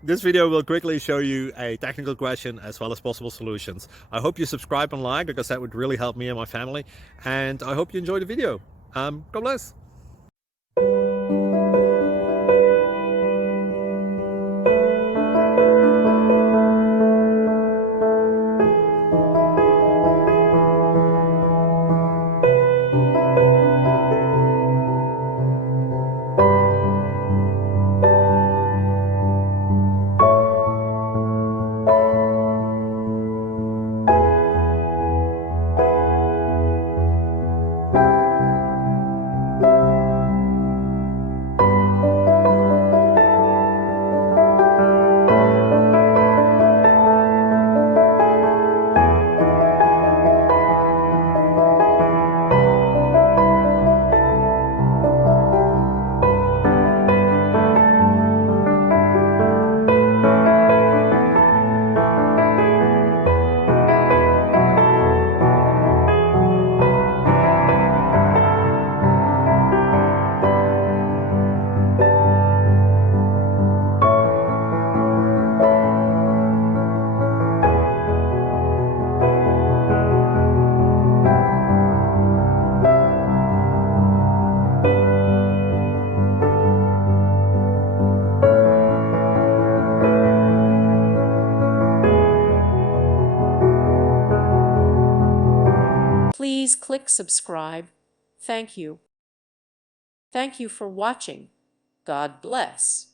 This video will quickly show you a technical question as well as possible solutions. I hope you subscribe and like, because that would really help me and my family. And I hope you enjoy the video. God bless. Please click subscribe. Thank you. Thank you for watching. God bless.